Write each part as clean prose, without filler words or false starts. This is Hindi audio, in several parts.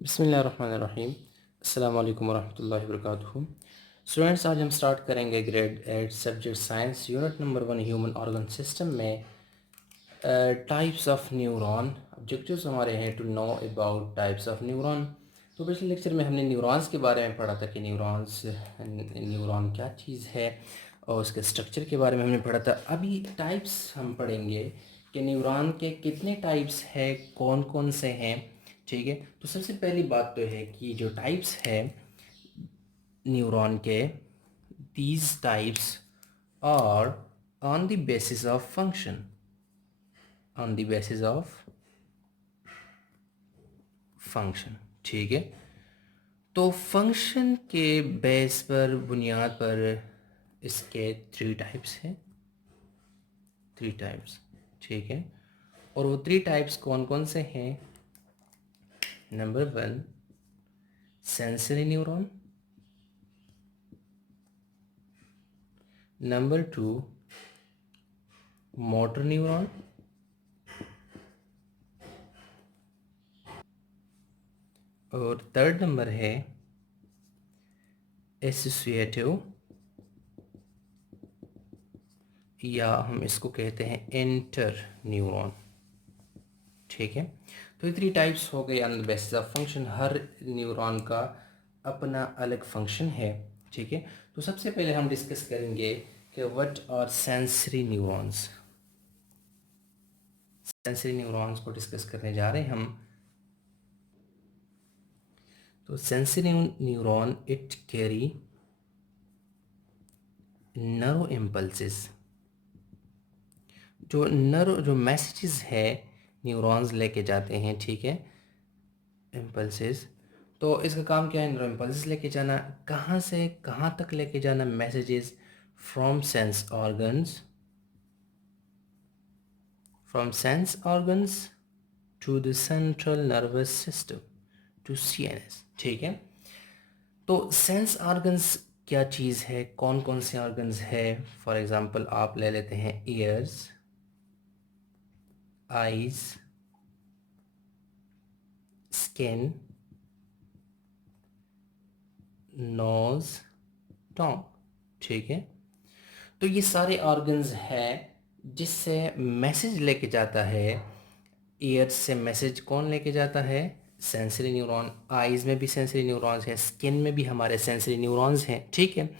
बिस्मिल्लाहिर्रहमानिर्रहीम। अस्सलाम वालेकुम वरहमतुल्लाहि वबरकातुहू। स्टूडेंट्स, आज हम स्टार्ट करेंगे grade 8 subject science unit number 1 human organ system में टाइप्स ऑफ न्यूरॉन। ऑब्जेक्टिव्स हमारे हैं to know about types of neuron. तो पिछले लेक्चर में हमने न्यूरॉन्स के बारे में पढ़ा था कि न्यूरॉन क्या चीज़ है और उसके स्ट्रक्चर के बारे में हमने पढ़ा था। अभी टाइप्स हम पढ़ेंगे कि न्यूरॉन के कितने टाइप्स हैं, कौन कौन से हैं। ठीक है, तो सबसे पहली बात तो है कि जो टाइप्स है न्यूरॉन के, these types are on the basis of function, on the basis of function. ठीक है, तो फंक्शन के बेस पर, बुनियाद पर इसके थ्री टाइप्स हैं, थ्री टाइप्स। ठीक है, और वो थ्री टाइप्स कौन कौन से हैं? Number 1 sensory neuron, number 2 motor neuron, और थर्ड नंबर है एसोसिएटिव, या हम इसको कहते हैं इंटर न्यूरॉन। ठीक है, तो ये थ्री टाइप्स हो गए on the basis of function. Her neuron का अपना अलग फंक्शन है। ठीक है, तो सबसे पहले हम डिस्कस करेंगे कि what are sensory neurons. Sensory neurons को डिस्कस करने जा रहे हैं हम। तो sensory neuron it carry nerve impulses. जो मैसेजेस है न्यूरॉन्स लेके जाते हैं। ठीक है, इम्पल्सेस, तो इसका काम क्या है? न्यूरो इम्पल्सेस लेके जाना। कहाँ से कहाँ तक लेके जाना messages? From sense organs, from sense organs to the central nervous system, to CNS. ठीक है, तो सेंस ऑर्गन्स क्या चीज़ है, कौन कौन से ऑर्गन्स है? फॉर एग्जांपल आप ले लेते हैं years, eyes, skin, knows, Tong. ठीक है, तो ये सारे ऑर्गन्स हैं जिससे मैसेज लेके जाता है। ईयर्स से मैसेज कौन लेके जाता है? Sensory neuron. आईज में भी सेंसरी न्यूरॉन्स हैं, स्किन में भी हमारे सेंसरी न्यूरॉन्स हैं। ठीक है,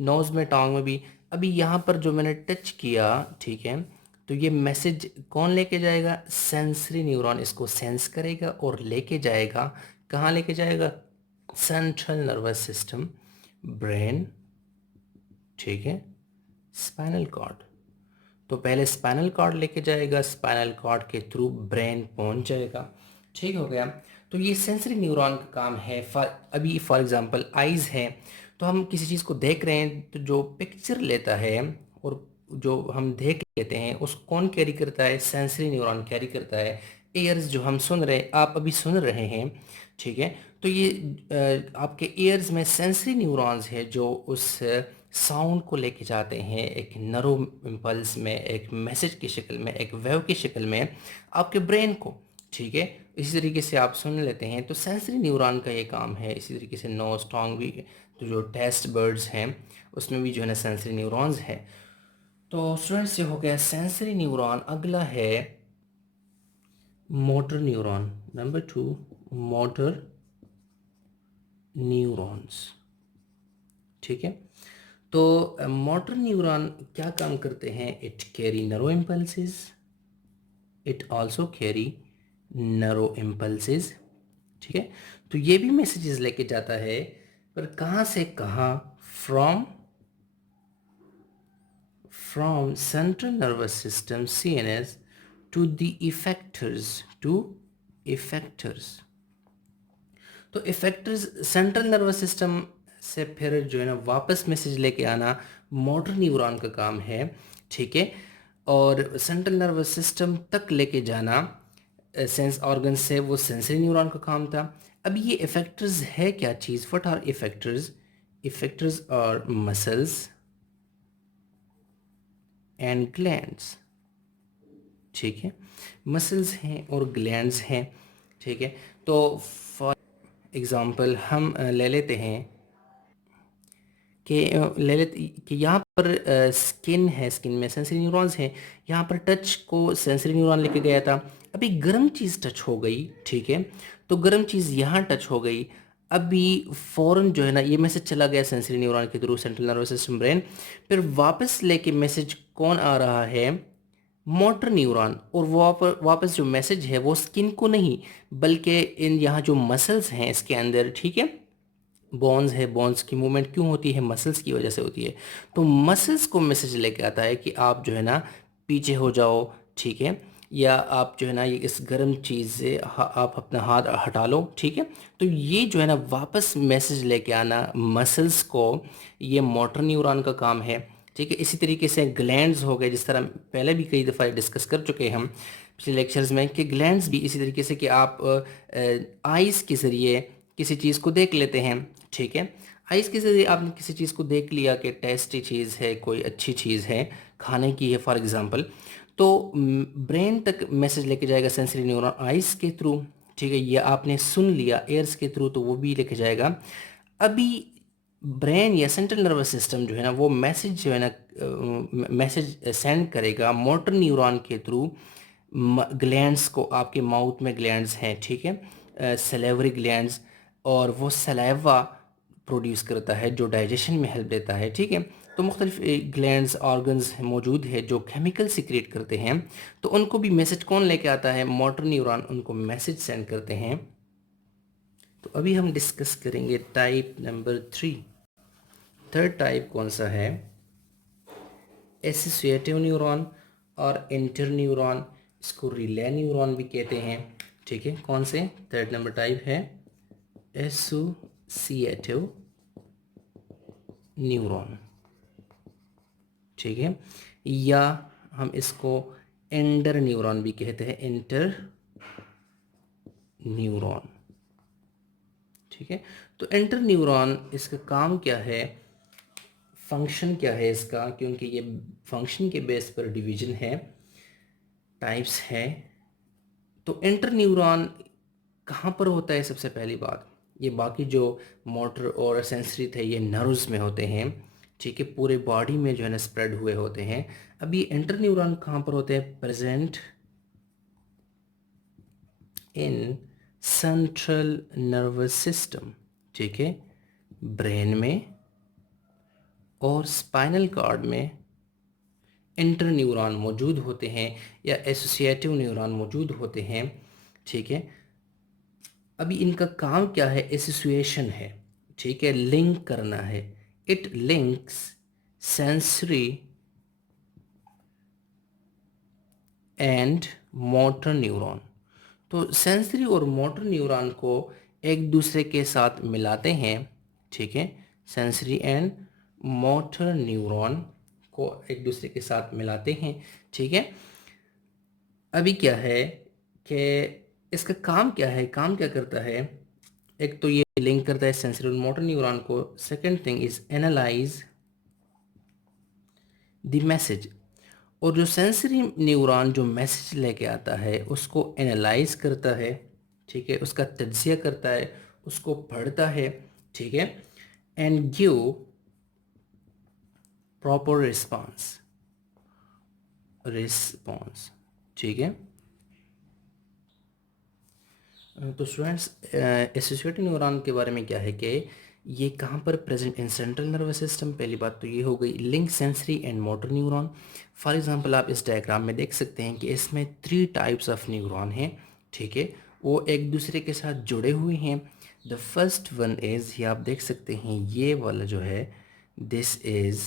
नोज में, टोंग में भी। अभी यहाँ पर जो मैंने टच किया, ठीक है, तो ये मैसेज कौन लेके जाएगा? सेंसरी न्यूरॉन इसको सेंस करेगा और लेके जाएगा। कहाँ लेके जाएगा? सेंट्रल नर्वस सिस्टम, ब्रेन, ठीक है, स्पाइनल कॉर्ड। तो पहले स्पाइनल कॉर्ड लेके जाएगा, स्पाइनल कॉर्ड के थ्रू ब्रेन पहुंच जाएगा। ठीक हो गया, तो ये सेंसरी न्यूरॉन का काम है। अभी फॉर एग्जांपल आइज़ है, तो हम किसी चीज़ को देख रहे हैं तो जो पिक्चर लेता है और जो हम देख लेते हैं उसको कौन कैरी करता है? सेंसरी न्यूरॉन कैरी करता है। ईयर्स जो हम सुन रहे, आप अभी सुन रहे हैं, ठीक है, तो ये आपके ईयर्स में सेंसरी न्यूरॉन्स है जो उस साउंड को लेके जाते हैं एक नरो इम्पल्स में, एक मैसेज की शक्ल में, एक वेव की शक्ल में आपके ब्रेन को। ठीक है, इसी तरीके से आप सुन लेते हैं, तो सेंसरी न्यूरॉन का ये काम है। इसी तरीके से नोज, टोंग भी, तो जो टेस्ट बर्ड्स हैं उसमें भी जो है ना सेंसरी न्यूरॉन्स है। तो स्टूडेंट्स, ये हो गया सेंसरी न्यूरॉन। अगला है motor neuron. Number 2 motor neurons. ठीक है, तो मोटर न्यूरॉन क्या काम करते हैं? It carry nerve impulses, it also carry nerve impulses. ठीक है, तो ये भी मैसेजेस लेके जाता है, पर कहाँ से कहाँ? From from central nervous system CNS to the effectors, to effectors. तो इफेक्टर्स सेंट्रल नर्वस सिस्टम से फिर जो है ना वापस मैसेज लेके आना मोटर न्यूरॉन का काम है। ठीक है, और सेंट्रल नर्वस सिस्टम तक लेके जाना सेंस ऑर्गन से, वो सेंसरी न्यूरॉन का काम था। अब ये इफेक्टर्स है क्या चीज़? What are effectors? Effectors are muscles and glands. ठीक है, मसल्स हैं और ग्लैंड्स हैं। ठीक है, तो एग्ज़ाम्पल हम ले लेते हैं कि ले लेते कि यहाँ पर स्किन है, स्किन में सेंसरी न्यूरॉन्स हैं। यहाँ पर टच को सेंसरी न्यूरॉन लेके गया था। अभी गर्म चीज़ टच हो गई, ठीक है, तो गर्म चीज़ यहाँ टच हो गई। अभी फ़ौरन जो है ना ये मैसेज चला गया सेंसरी न्यूरॉन के through central nervous system brain. फिर वापस लेके मैसेज कौन आ रहा है? Motor neuron. और वो वापस जो मैसेज है वो स्किन को नहीं, बल्कि इन यहाँ जो मसल्स हैं इसके अंदर, ठीक है, बोन्स है, बोन्स की मूवमेंट क्यों होती है? मसल्स की वजह से होती है। तो मसल्स को मैसेज लेके आता है कि आप जो है ना पीछे हो जाओ, ठीक है, या आप जो है ना ये इस गर्म चीज़ से आप अपना हाथ हटा लो, ठीक है। तो ये जो है ना वापस मैसेज लेके आना मसल्स को, ये मोटर न्यूरॉन का काम है, ठीक है। इसी तरीके से ग्लैंड्स हो गए, जिस तरह पहले भी कई दफ़ा डिस्कस कर चुके हैं हम पिछले लेक्चर्स में, कि ग्लैंड्स भी इसी तरीके से कि आप आइज़ के ज़रिए किसी चीज़ को देख लेते हैं, ठीक है। आइज़ के ज़रिए आपने किसी चीज़ को देख लिया कि टेस्टी चीज़ है, कोई अच्छी चीज़ है, खाने की है फॉर एग्ज़ाम्पल, तो ब्रेन तक मैसेज लेके जाएगा सेंसरी न्यूरॉन आइज़ के थ्रू, ठीक है। या आपने सुन लिया एयर्स के थ्रू, तो वो भी लेके जाएगा। अभी ब्रेन या सेंट्रल नर्वस सिस्टम जो है ना वो मैसेज जो है ना मैसेज सेंड करेगा मोटर न्यूरॉन के थ्रू ग्लैंड्स को। आपके माउथ में ग्लैंड्स हैं, ठीक है, सलेवरी ग्लैंड्स, और वो सलाइवा प्रोड्यूस करता है जो डाइजेशन में हेल्प देता है, ठीक है। तो मुख्तलिफ ग्लैंड्स ऑर्गन्स मौजूद है जो केमिकल सिक्रेट करते हैं। तो उनको भी मैसेज कौन लेके आता है? मोटर न्यूरॉन उनको मैसेज सेंड करते हैं। तो अभी हम डिस्कस करेंगे टाइप नंबर 3। थर्ड टाइप कौन सा है? एसोसिएटिव न्यूरॉन और इंटर न्यूरॉन, इसको रिले न्यूरॉन भी कहते हैं, ठीक है। कौन से? थर्ड नंबर टाइप है एसोसिएटिव न्यूरॉन, ठीक है। या हम इसको एंडर न्यूरॉन भी कहते हैं, इंटर न्यूरॉन, ठीक है। तो एंटर न्यूरॉन, इसका काम क्या है, फंक्शन क्या है इसका, क्योंकि ये फंक्शन के बेस पर डिवीजन है, टाइप्स है। तो इंटर न्यूरॉन कहाँ पर होता है? सबसे पहली बात, ये बाकी जो मोटर और सेंसरी थे ये नर्व्स में होते हैं, ठीक है, पूरे बॉडी में जो है ना स्प्रेड हुए होते हैं। अब ये इंटर न्यूरॉन कहाँ पर होते हैं? Present in central nervous system, ठीक है, ब्रेन में और स्पाइनल कॉर्ड में इंटर न्यूरॉन मौजूद होते हैं, या एसोसिएटिव न्यूरॉन मौजूद होते हैं, ठीक है। अभी इनका काम क्या है? एसोसिएशन है, ठीक है, लिंक करना है। It links sensory and motor neuron. तो सेंसरी और मोटर न्यूरॉन को एक दूसरे के साथ मिलाते हैं, ठीक है। सेंसरी एंड मोटर न्यूरॉन को एक दूसरे के साथ मिलाते हैं, ठीक है। अभी क्या है कि इसका काम क्या है, काम क्या करता है? एक तो ये लिंक करता है सेंसरी और मोटर न्यूरॉन को। Second thing is analyse the message. और जो सेंसरी न्यूरॉन जो मैसेज लेके आता है उसको एनालाइज करता है, ठीक है, उसका तज्जिया करता है, उसको पढ़ता है, ठीक है, एंड गिव प्रॉपर रिस्पॉन्स, ठीक है। तो स्टूडेंट्स, एसोसिएटिव न्यूरॉन के बारे में क्या है कि ये कहाँ पर present in central nervous system. पहली बात तो ये हो गई link sensory and motor neuron. For example आप इस डायग्राम में देख सकते हैं कि इसमें 3 टाइप्स ऑफ न्यूरॉन हैं, ठीक है, वो एक दूसरे के साथ जुड़े हुए हैं। द फर्स्ट वन इज़, ये आप देख सकते हैं, ये वाला जो है दिस इज़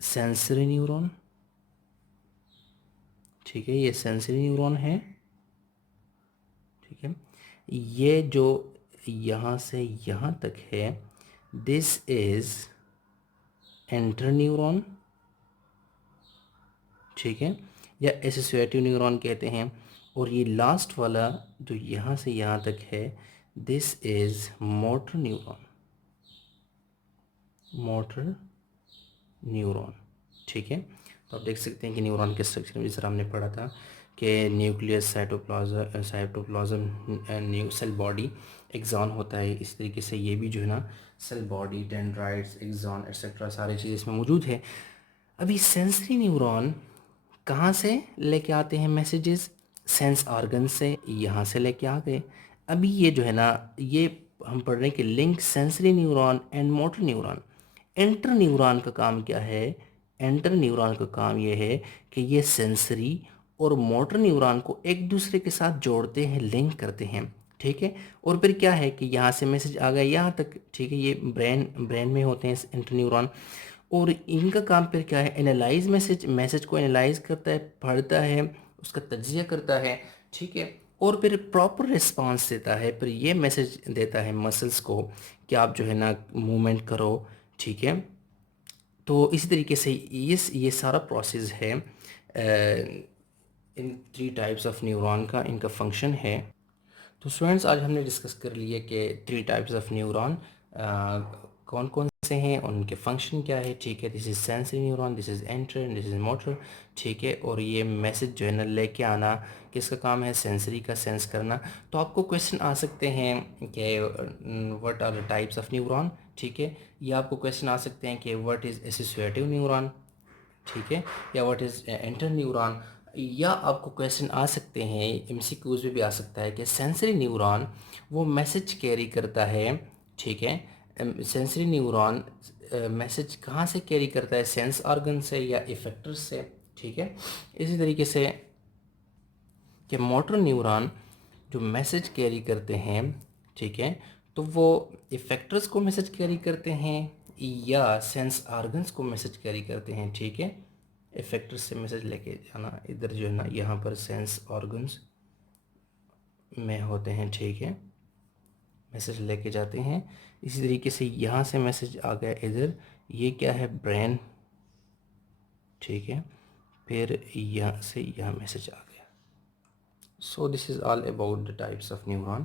सेंसरी न्यूरॉन, ठीक है, ये सेंसरी न्यूरॉन है, ठीक है। ये जो यहाँ से यहाँ तक है दिस इज एंटर न्यूरॉन, ठीक है, या एसोसिएटिव न्यूरॉन कहते हैं। और ये लास्ट वाला जो यहाँ से यहाँ तक है this is motor neuron, motor neuron, ठीक है। तो आप देख सकते हैं कि न्यूरॉन के स्ट्रक्चर में जिस तरह हमने पढ़ा था कि nucleus, cytoplasm, new cell body, axon होता है। इस तरीके से ये भी जो है ना cell body, dendrites, axon etcetera सारी चीज़ें इसमें मौजूद है। अभी सेंसरी न्यूरॉन कहाँ से लेके आते हैं मैसेजेस? सेंस ऑर्गन से, यहाँ से लेके आ गए। अभी ये जो है ना, ये हम पढ़ रहे हैं कि link sensory neuron and motor neuron. Enter neuron का काम क्या है? एंटर न्यूरॉन का काम ये है कि ये सेंसरी और मोटर न्यूरॉन को एक दूसरे के साथ जोड़ते हैं, लिंक करते हैं, ठीक है। और फिर क्या है कि यहाँ से मैसेज आ गया यहाँ तक, ठीक है। ये ब्रेन में होते हैं एंटर न्यूरॉन, और इनका काम फिर क्या है? एनालाइज मैसेज को एनालाइज करता है, पढ़ता है, उसका तज्जिया करता है, ठीक है। और फिर प्रॉपर रिस्पांस देता है, फिर ये मैसेज देता है मसल्स को कि आप जो है ना मूवमेंट करो, ठीक है। तो इसी तरीके से ये सारा प्रोसेस है इन 3 टाइप्स ऑफ न्यूरॉन का, इनका फंक्शन है। तो स्टूडेंट्स, आज हमने डिस्कस कर लिया कि 3 टाइप्स ऑफ न्यूरॉन कौन कौन से हैं और उनके फंक्शन क्या है, ठीक है। This is sensory neuron, this is enter, this is motor, ठीक है। और ये मैसेज जो है ना लेके आना किसका काम है? सेंसरी का, सेंस करना। तो आपको क्वेश्चन आ सकते हैं कि what are the types of neuron, ठीक है। या आपको क्वेश्चन आ सकते हैं कि व्हाट इज़ एसोसिएटिव न्यूरॉन, ठीक है, या व्हाट इज़ एंटर न्यूरॉन। या आपको क्वेश्चन आ सकते हैं, एमसीक्यूज में भी आ सकता है कि सेंसरी न्यूरॉन वो मैसेज कैरी करता है, ठीक है। सेंसरी न्यूरॉन मैसेज कहाँ से कैरी करता है? सेंस ऑर्गन से या इफेक्टर्स से, ठीक है। इसी तरीके से कि मोटर न्यूरॉन जो मैसेज कैरी करते हैं, ठीक है, तो वो इफेक्टर्स को मैसेज कैरी करते हैं या सेंस ऑर्गन्स को मैसेज कैरी करते हैं, ठीक है। इफेक्टर्स से मैसेज लेके जाना, इधर जो है ना यहाँ पर सेंस ऑर्गन्स में होते हैं, ठीक है, मैसेज लेके जाते हैं। इसी तरीके से यहाँ से मैसेज आ गया इधर, ये क्या है? ब्रेन, ठीक है। फिर यहाँ से यहाँ मैसेज आ गया। So this is all about the types of neuron.